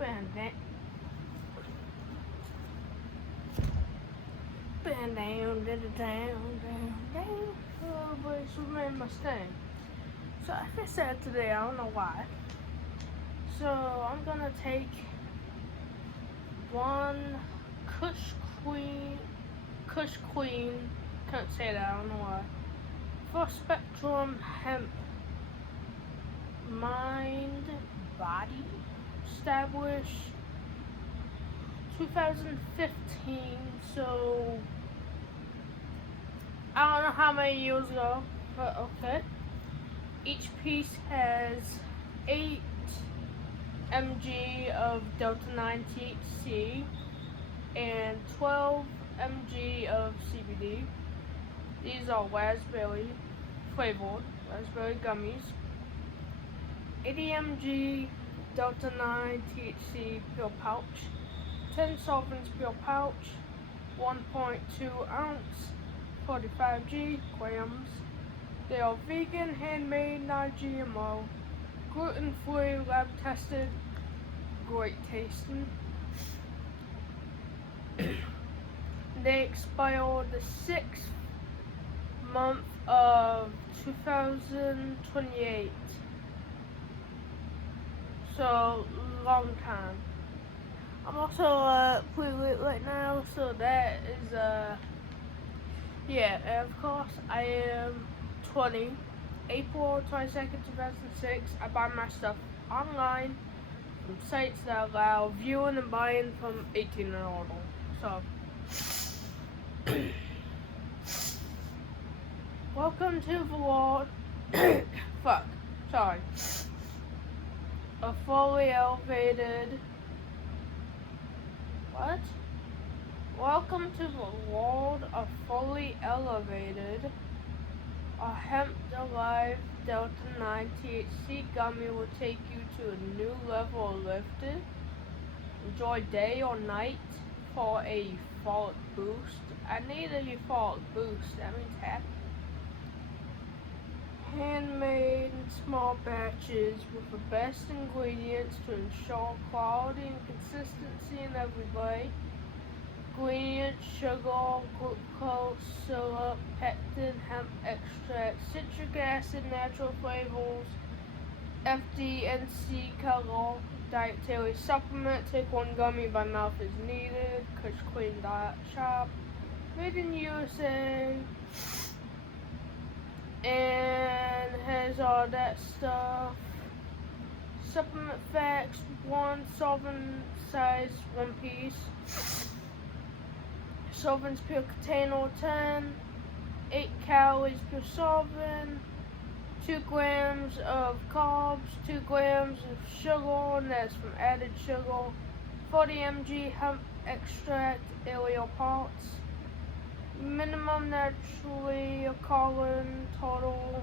Band down, down. Oh, but it's remain Mustang. So I fixed that today. I don't know why. So I'm gonna take one Kush Queen. Can't say that. I don't know why. Full spectrum hemp mind body established 2015, so I don't know how many years ago, but okay. Each piece has 8 mg of 𝓚9 THC and 12 mg of CBD. These are raspberry flavored, raspberry gummies. 80 mg 𝓚9 THC pure pouch, 10 solvents pure pouch, 1.2 ounce, 45 grams. They are vegan, handmade, non-GMO, gluten-free, lab tested, great tasting. They expire the 6th month of 2028. So, long time. I'm also pretty late right now, so that is yeah, and of course I am 20. April 22nd, 2006. I buy my stuff online from sites that allow viewing and buying from 18 and older. So welcome to the world. Fuck. Sorry. A fully elevated. What? Welcome to the world of fully elevated. A hemp-derived 𝓚9 THC gummy will take you to a new level of lifted. Enjoy day or night for a euphoric boost. I need a euphoric boost. That means happy. Handmade in small batches with the best ingredients to ensure quality and consistency in every bite. Ingredients: sugar, glucose, syrup, pectin, hemp extract, citric acid, natural flavors, FD&C color, dietary supplement. Take one gummy by mouth as needed. Kush Queen shop, made in USA, and has all that stuff. Supplement facts: 1 solvent size, 1 piece. Solvents per container 10, 8 calories per solvent, 2 grams of carbs, 2 grams of sugar, and that's from added sugar, 40 mg hemp extract, aerial parts, minimum naturally occurring total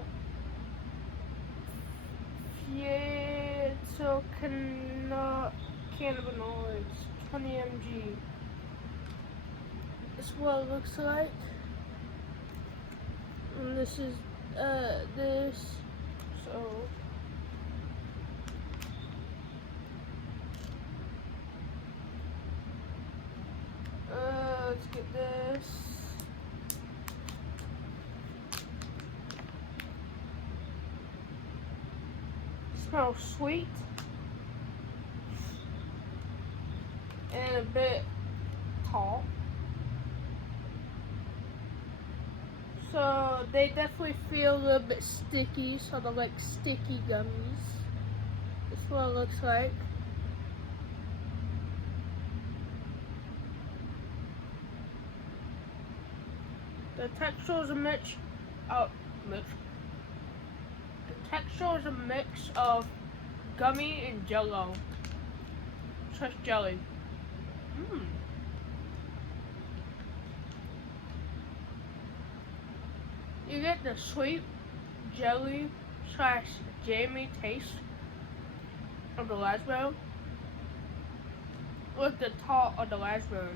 cannabinoids, 20 mg. This is what it looks like. And this is this. So let's get this. Smells sweet and a bit tall. So they definitely feel a little bit sticky, sort of like sticky gummies. This is what it looks like. The texture is a mix. The texture is a mix of gummy and jello. Fresh jelly. You get the sweet jelly / jammy taste of the raspberry with the tart of the raspberry.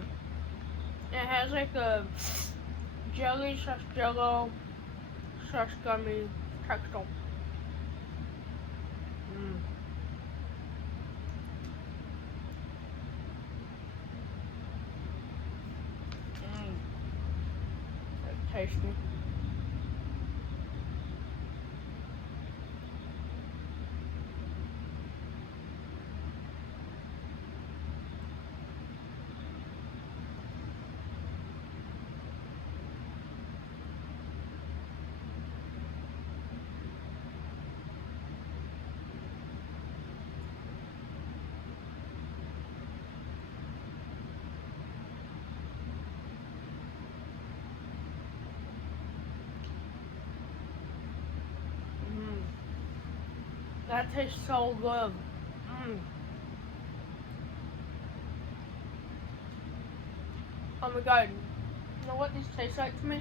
It has like a jelly / jello / gummy texture. tasty. That tastes so good. Oh my god. You know what this tastes like to me?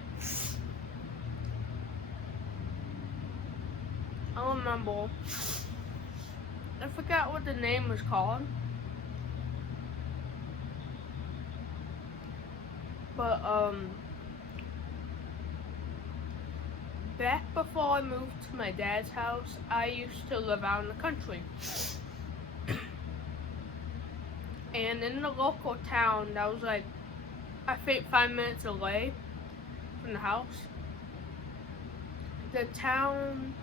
I remember. I forgot what the name was called. But, back before I moved to my dad's house, I used to live out in the country. And in the local town that was like, I think 5 minutes away from the house, the town,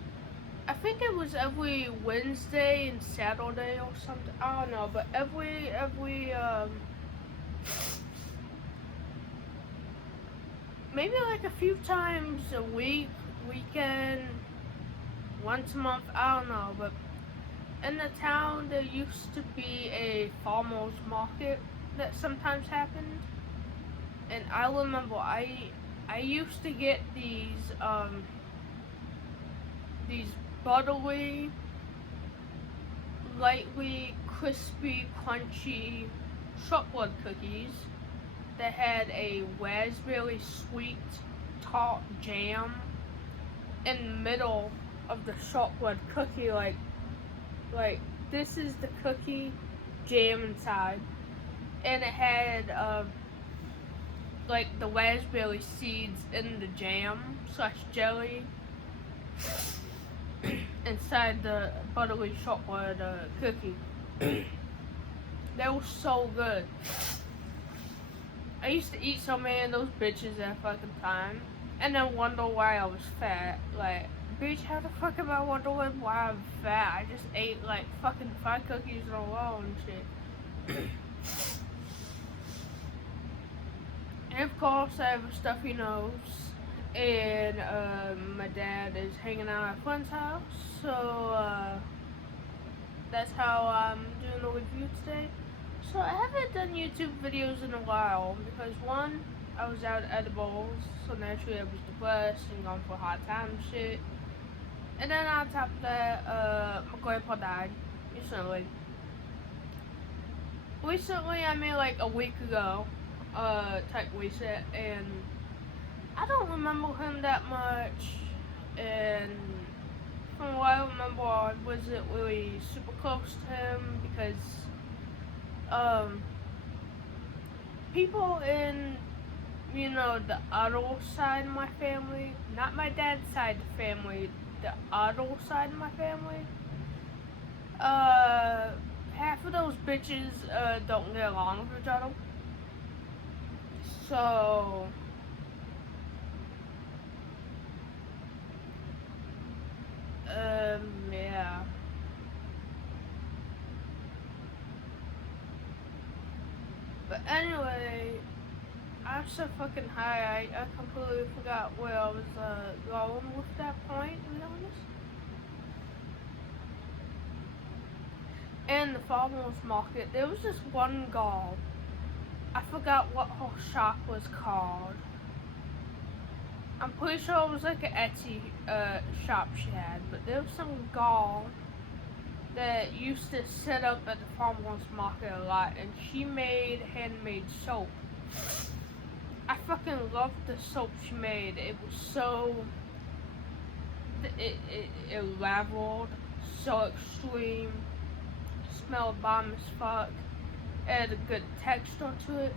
I think it was every Wednesday and Saturday or something, I don't know, but every maybe like a few times a week, weekend, once a month, I don't know, but in the town there used to be a farmer's market that sometimes happened, and I remember I used to get these buttery, lightly crispy, crunchy chocolate cookies that had a raspberry sweet tart jam in the middle of the chocolate cookie, like this is the cookie, jam inside, and it had like the raspberry seeds in the jam / jelly inside the buttery chocolate cookie. They were so good. I used to eat so many of those bitches at a fucking time, and then wonder why I was fat. Like, bitch, how the fuck am I wondering why I'm fat? I just ate like fucking 5 cookies in a row and shit. And of course, I have a stuffy nose, and my dad is hanging out at a friend's house, so that's how I'm doing the review today. So I haven't done YouTube videos in a while because one, I was out at edibles, so naturally I was depressed and going for a hard time and shit. And then on top of that, my grandpa died recently. I mean like a week ago, type recent, and I don't remember him that much, and from what I remember, I wasn't really super close to him because people in, you know, the other side of my family, not my dad's side of the family, the other side of my family, half of those bitches don't get along with each other. So yeah. But anyway, I'm so fucking high, I completely forgot where I was going with that point, to be honest. In the farmer's market, there was this one girl, I forgot what her shop was called. I'm pretty sure it was like an Etsy shop she had, but there was some girl that used to sit up at the farmer's market a lot, and she made handmade soap. I fucking loved the soap she made. It was so, it leveled, so extreme, smelled bomb as fuck, it had a good texture to it.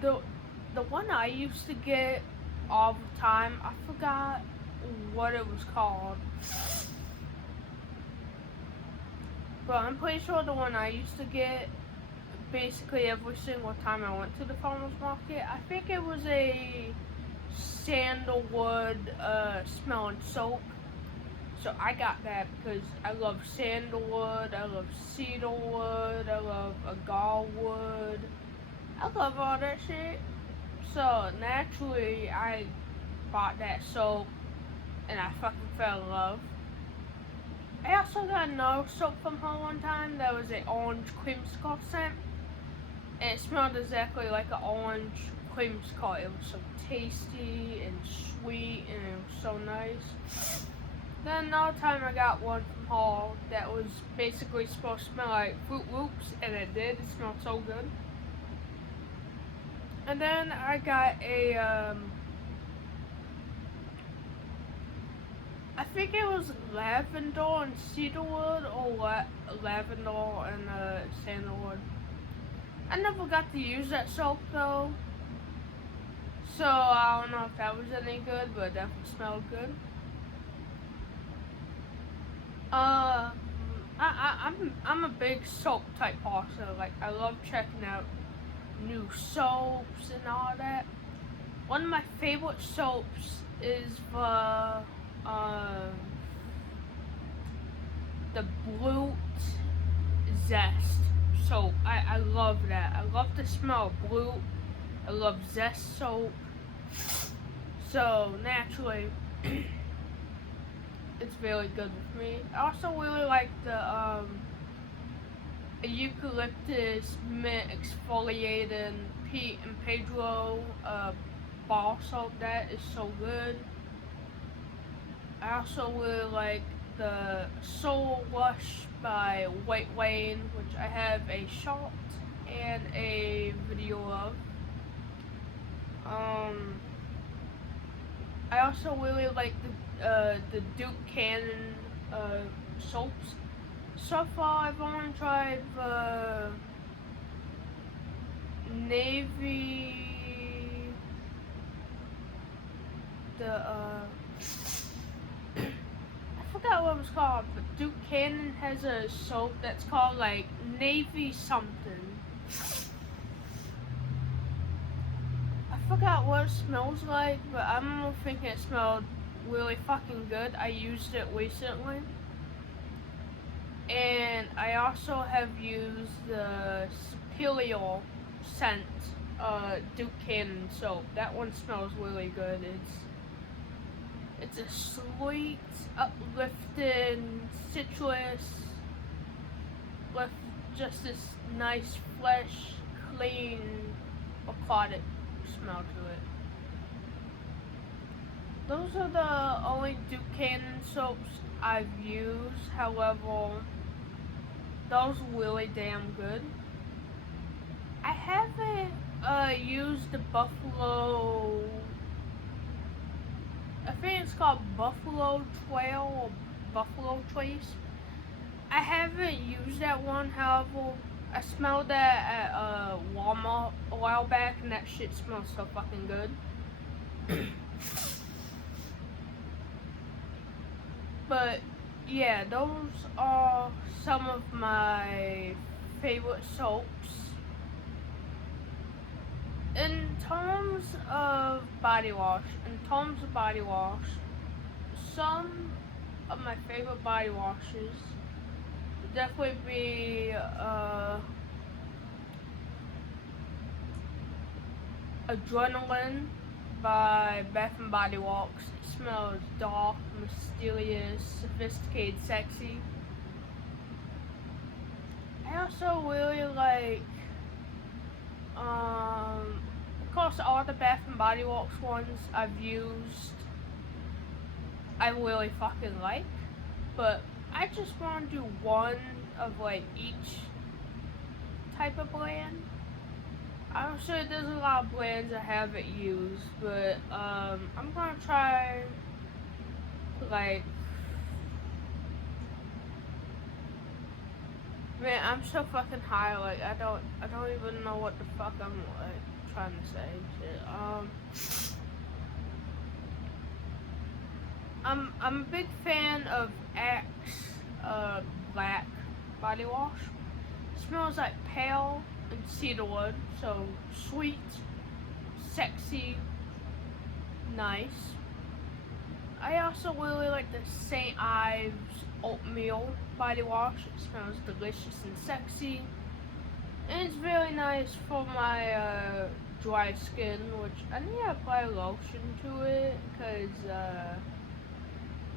The one I used to get all the time, I forgot what it was called, but I'm pretty sure the one I used to get basically every single time I went to the farmer's market, I think it was a sandalwood smelling soap. So I got that because I love sandalwood, I love cedarwood, I love agarwood. I love all that shit. So naturally I bought that soap and I fucking fell in love. I also got another soap from her one time that was an orange creamsicle scent. And it smelled exactly like an orange creamsicle. It was so tasty and sweet and it was so nice. Then another time I got one from her that was basically supposed to smell like Fruit Loops, and it did. It smelled so good. And then I got a, I think it was lavender and cedarwood, or lavender and sandalwood. I never got to use that soap though, so I don't know if that was any good, but it definitely smelled good. I'm a big soap type person. Like, I love checking out new soaps and all that. One of my favorite soaps is the Blue Zest soap. I love that. I love the smell of blue. I love Zest soap. So naturally, it's really good with me. I also really like the eucalyptus mint exfoliating Pete and Pedro bar soap. That is so good. I also really like the Soul Rush by White Wayne, which I have a shot and a video of. I also really like the 𝓵𝓾𝓮𝓮𝓷 soaps. So far, I've only tried the navy, I forgot what it was called, but 𝓵𝓾𝓮 has a soap that's called like navy something. I forgot what it smells like, but I remember thinking it smelled really fucking good. I used it recently. And I also have used the Superior scent 𝓵𝓾𝓮 soap. That one smells really good. It's a sweet, uplifting citrus with just this nice, fresh, clean, aquatic smell to it. Those are the only 𝓵𝓾𝓮 soaps I've used. However, those are really damn good. I haven't used the Buffalo, I think it's called Buffalo Trail or Buffalo Trace. I haven't used that one, however, I smelled that at Walmart a while back and that shit smells so fucking good. But yeah, those are some of my favorite soaps. In terms of body wash, some of my favorite body washes would definitely be Adrenaline by Bath and Body Works. It smells dark, mysterious, sophisticated, sexy. I also really like, of course, all the Bath and Body Works ones I've used, I really fucking like, but I just want to do one of like each type of brand. I'm sure there's a lot of brands I haven't used, but I'm gonna try like, man, I'm so fucking high, like I don't even know what the fuck I'm like trying to say. Shit. I'm a big fan of Axe black body wash. It smells like pale and cedarwood, so sweet, sexy, nice. I also really like the St. Ives oatmeal body wash. It smells delicious and sexy. And it's really nice for my dry skin, which I need to apply lotion to it because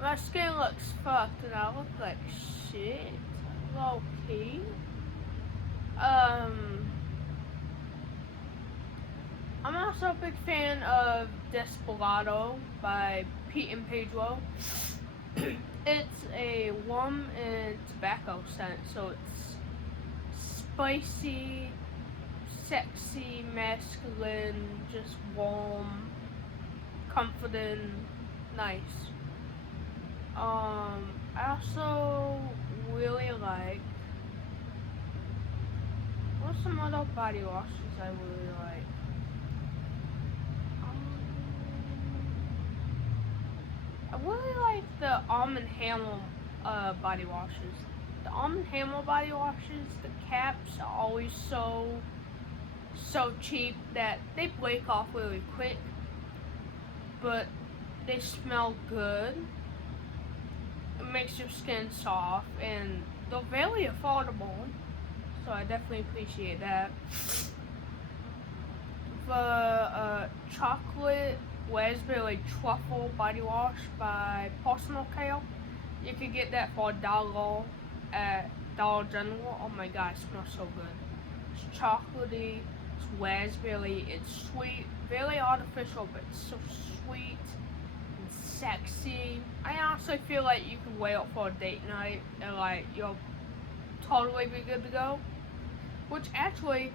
my skin looks fucked and I look like shit. Low key. I'm also a big fan of 𝓚𝓾𝓼𝓱 by Pete and Pedro. It's a rum and tobacco scent, so it's spicy, sexy, masculine, just warm, comforting, nice. I also really like, what's some other body washes I really like? I really like the 𝓻𝓮𝓿𝓲 body washes. The 𝓻𝓮𝓿𝓲 body washes, the caps are always so cheap that they break off really quick, but they smell good. It makes your skin soft, and they're very affordable, so I definitely appreciate that. The chocolate raspberry truffle body wash by 𝓻𝓮𝓿𝓲. You can get that for $1 at Dollar General. Oh my god, it smells so good. It's chocolatey, it's raspberry, it's sweet, very artificial, but it's so sweet and sexy. I honestly feel like you can wear it for a date night and like you'll totally be good to go. Which actually,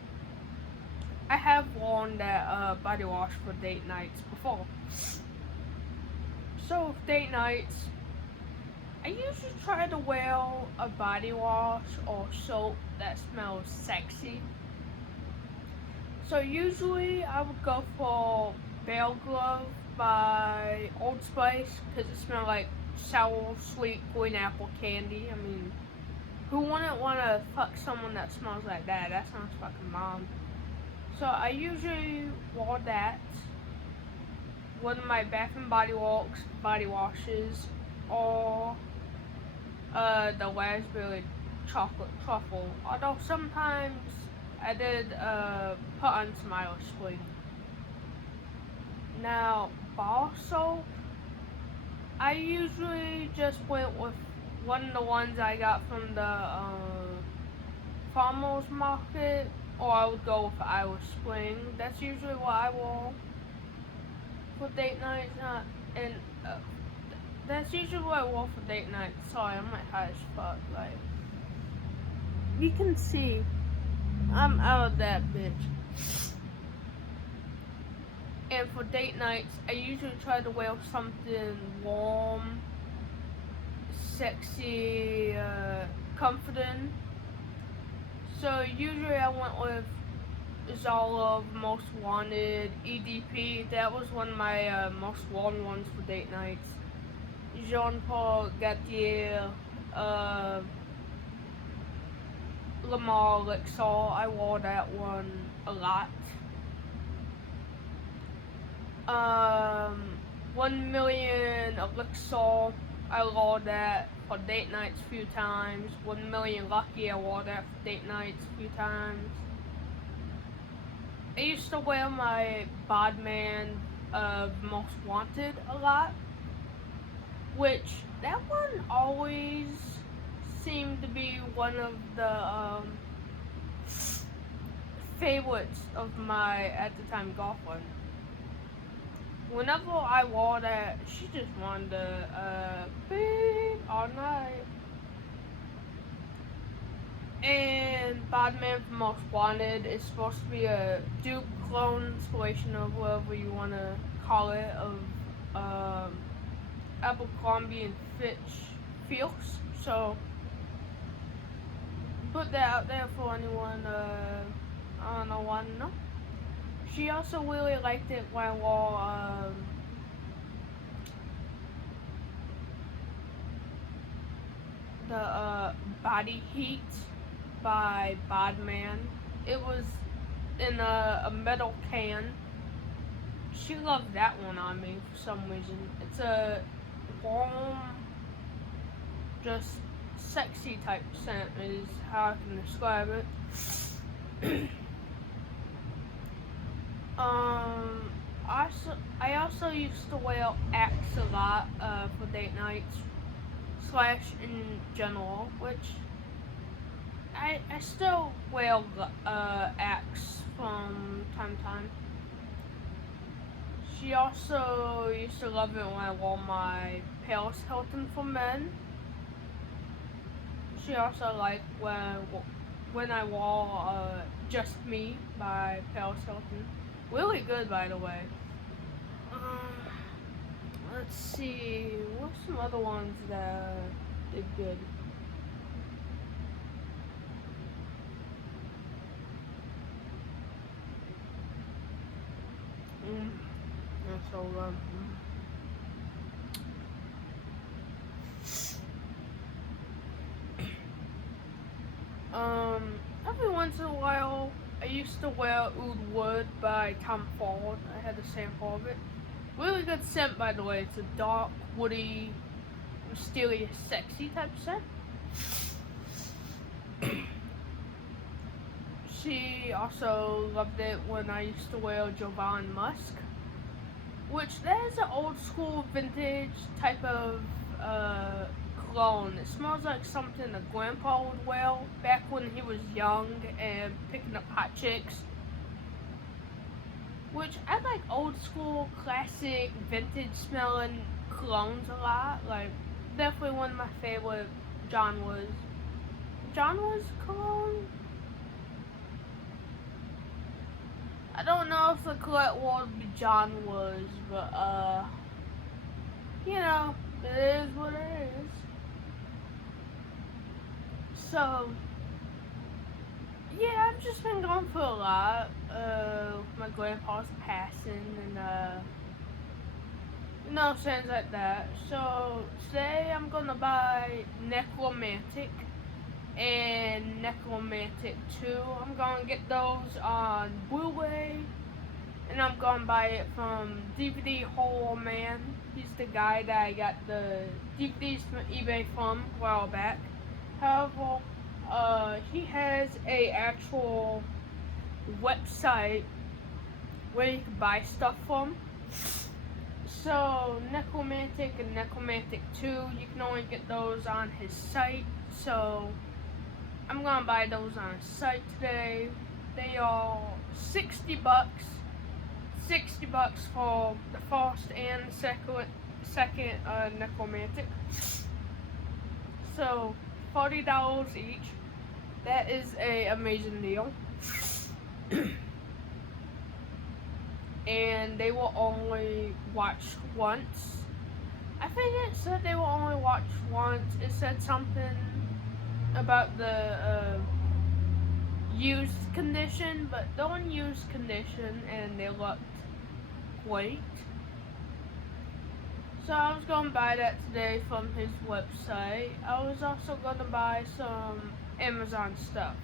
I have worn that body wash for date nights before. So with date nights, I usually try to wear a body wash or soap that smells sexy. So usually I would go for Bear Glove by Old Spice because it smells like sour, sweet, green apple candy. I mean, who wouldn't want to fuck someone that smells like that? That sounds fucking bomb. So I usually wore that. One of my Bath and Body Works body washes, or the raspberry chocolate truffle. Although sometimes I did put on some Irish Spring. Now bar soap, I usually just went with one of the ones I got from the farmers market, or I would go with Irish Spring. That's usually what I wore for date nights, and that's usually what I wore for date night. Sorry, I'm like high as fuck. Like, you can see, I'm out of that bitch. And for date nights, I usually try to wear something warm, sexy, comforting. So usually I went with Zara Most Wanted, EDP. That was one of my most worn ones for date nights. Jean-Paul Gaultier, 𝓚𝓼𝓱. I wore that one a lot. 1 million 𝓚𝓮𝓿𝓲. I wore that for date nights a few times. 1 million Lucky. I wore that for date nights a few times. I used to wear my Bodman Most Wanted a lot, which that one always seemed to be one of the favorites of my, at the time, girlfriend. Whenever I wore that, she just wanted to beep all night. And Bodman Most Wanted is supposed to be a dupe clone inspiration of whatever you want to call it, of Abercrombie and Fitch. So put that out there for anyone I don't know, want to know. She also really liked it when I wore the Body Heat by Bodman. It was in a metal can. she loved that one on me for some reason. It's a warm, just sexy type scent is how I can describe it. I also used to wear Axe a lot for date nights / in general, which I still wear Axe from time to time. She also used to love it when I wore my Paris Hilton for men. She also liked when I wore Just Me by Paris Hilton. Really good, by the way. Let's see, what's some other ones that did good? So every once in a while, I used to wear Oud Wood by Tom Ford. I had a sample of it. Really good scent, by the way. It's a dark, woody, mysterious, sexy type scent. She also loved it when I used to wear Jovan Musk, which that is an old school vintage type of cologne. It smells like something a grandpa would wear back when he was young and picking up hot chicks. Which I like old school, classic, vintage smelling colognes a lot. Like, definitely one of my favorite genres. Genres cologne? I don't know if the correct word would be genres, but you know, it is what it is. So, yeah, I've just been going through a lot. My grandpa's passing and you know, things like that. So today I'm gonna buy 𝓚𝓮𝓿𝓲𝓮𝓬 and 𝓚𝓮𝓿𝓲𝓮𝓬 2. I'm gonna get those on Blu-ray, and I'm gonna buy it from DVD Horror Man. He's the guy that I got the DVDs from eBay from a while back. However, he has a actual website where you can buy stuff from. So 𝓚𝓮𝓿𝓲𝓮𝓬 and 𝓚𝓮𝓿𝓲𝓮𝓬 2, you can only get those on his site. So I'm gonna buy those on his site today. They are $60. $60 for the first and second 𝓚𝓮𝓿𝓲𝓮𝓬. So $40 each. That is an amazing deal. And they will only watch once. I think it said they will only watch once. It said something about the used condition, but they're in used condition and they looked great. So I was gonna buy that today from his website. I was also gonna buy some Amazon stuff.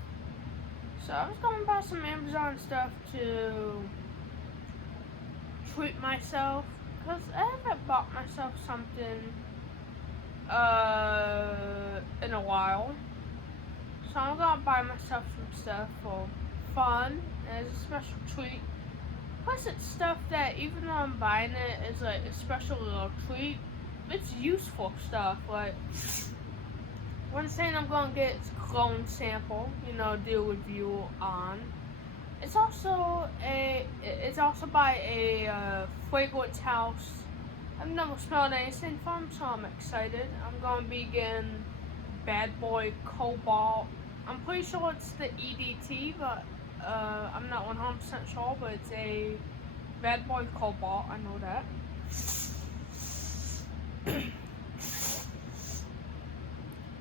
So I was gonna buy some Amazon stuff to treat myself, because I haven't bought myself something in a while. So I'm gonna buy myself some stuff for fun as a special treat. Plus it's stuff that even though I'm buying it as like a special little treat, it's useful stuff. Like one thing I'm gonna get is a clone sample, you know, do a review on. It's also by a fragrance house I've never smelled anything from, so I'm excited. I'm gonna be getting Bad Boy Cobalt. I'm pretty sure it's the EDT, but I'm not 100% sure, but it's a Bad Boy Cobalt, I know that.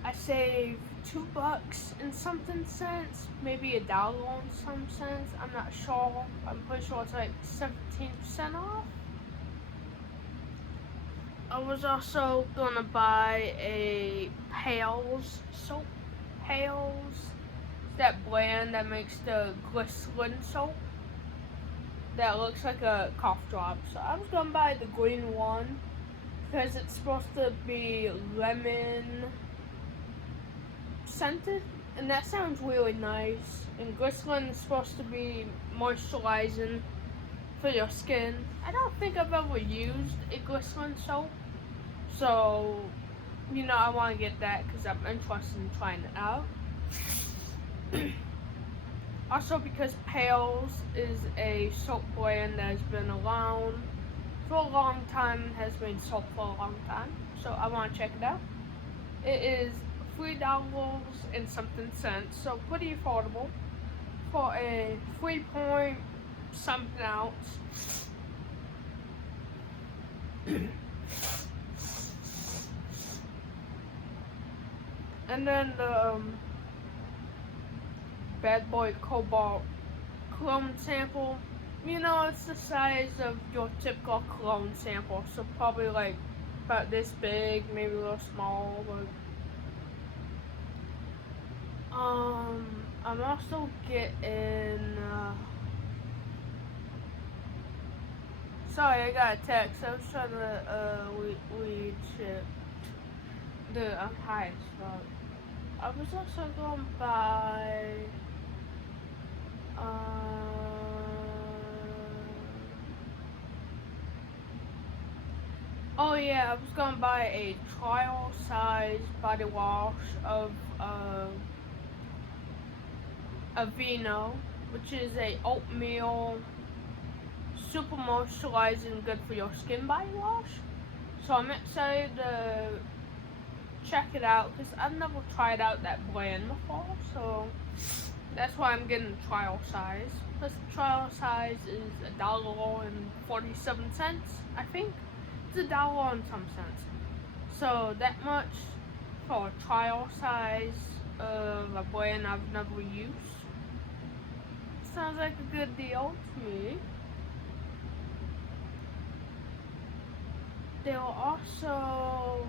I saved $2 and something cents, maybe $1 and some cents. I'm not sure. I'm pretty sure it's like 17% off. I was also gonna buy a Pales soap. Pales, that brand that makes the glycerin soap. that looks like a cough drop. So I was gonna buy the green one because it's supposed to be lemon scented, and that sounds really nice. And glycerin is supposed to be moisturizing for your skin. I don't think I've ever used a glycerin soap, so I want to get that because I'm interested in trying it out. Also, because Pales is a soap brand that has been around for a long time and has made soap for a long time, so I want to check it out. It is $3 and something cents, so pretty affordable for a 3 point something ounce. And then the Bad Boy Cobalt clone sample. It's the size of your typical clone sample, so probably like about this big, maybe a little small, but I'm also getting sorry, I got a text. I was trying to weed shit. Dude, I'm high as fuck. I was also going to buy oh yeah, I was gonna buy a trial size body wash of Aveeno, which is a oatmeal super moisturizing, good for your skin body wash. So I'm excited to check it out because I've never tried out that brand before, so that's why I'm getting the trial size. Plus the trial size is $1.47, I think. It's $1 and some cents. So that much for a trial size of a brand I've never used. Sounds like a good deal to me. They were also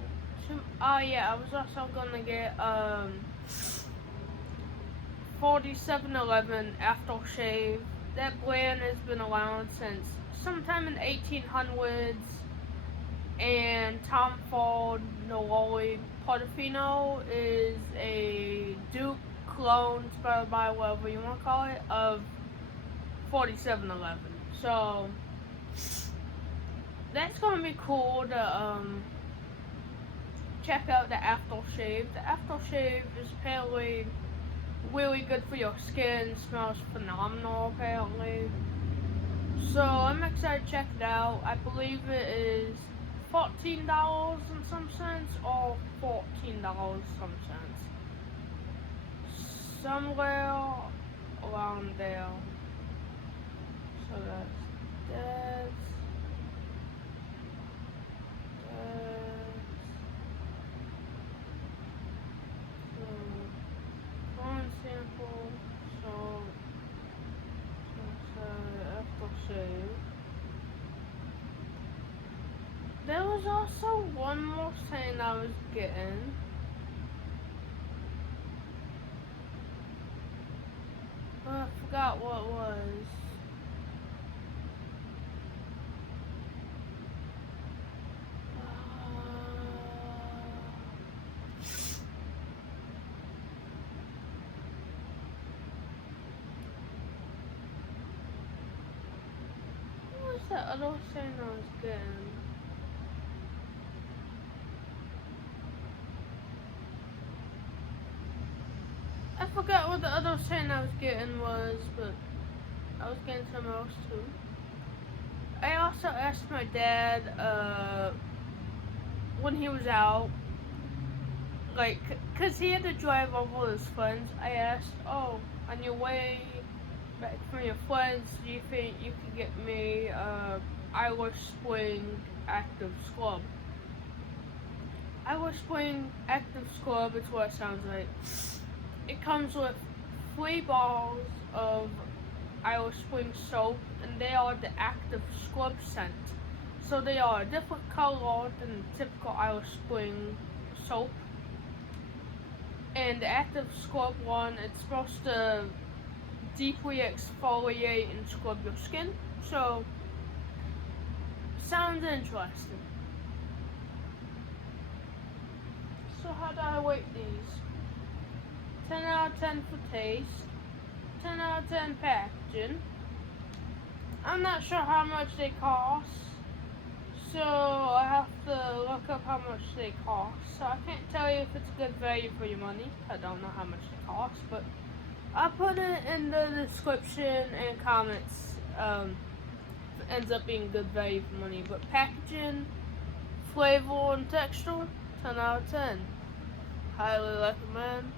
I was also gonna get 4711 aftershave. That brand has been around since sometime in the 1800s, and Tom Ford Neroli Portofino is a dupe clone, inspired by whatever you want to call it, of 4711. So that's gonna be cool to check out the aftershave. The aftershave is apparently really good for your skin. Smells phenomenal apparently. So I'm excited to check it out. I believe it is $14 and some cents or $14 some cents. Somewhere around there. So that's one sample, so aftershave. There was also one more thing I was getting. But I forgot what it was. What was that other thing I was getting? I forgot what the other thing I was getting was, but I was getting something else too. I also asked my dad when he was out, like, cause he had to drive over with his friends. I asked, oh, on your way back from your friends, do you think you could get me Irish Spring Active Scrub? Irish Spring Active Scrub is what it sounds like. It comes with 3 bars of Irish Spring soap, and they are the active scrub scent. So they are a different color than the typical Irish Spring soap. And the active scrub one, it's supposed to deeply exfoliate and scrub your skin. So, sounds interesting. So how do I rate these? 10 out of 10 for taste, 10 out of 10 packaging. I'm not sure how much they cost, so I have to look up how much they cost. So I can't tell you if it's good value for your money. I don't know how much they cost, but I'll put it in the description and comments. If it ends up being good value for money. But packaging, flavor, and texture, 10 out of 10. Highly recommend.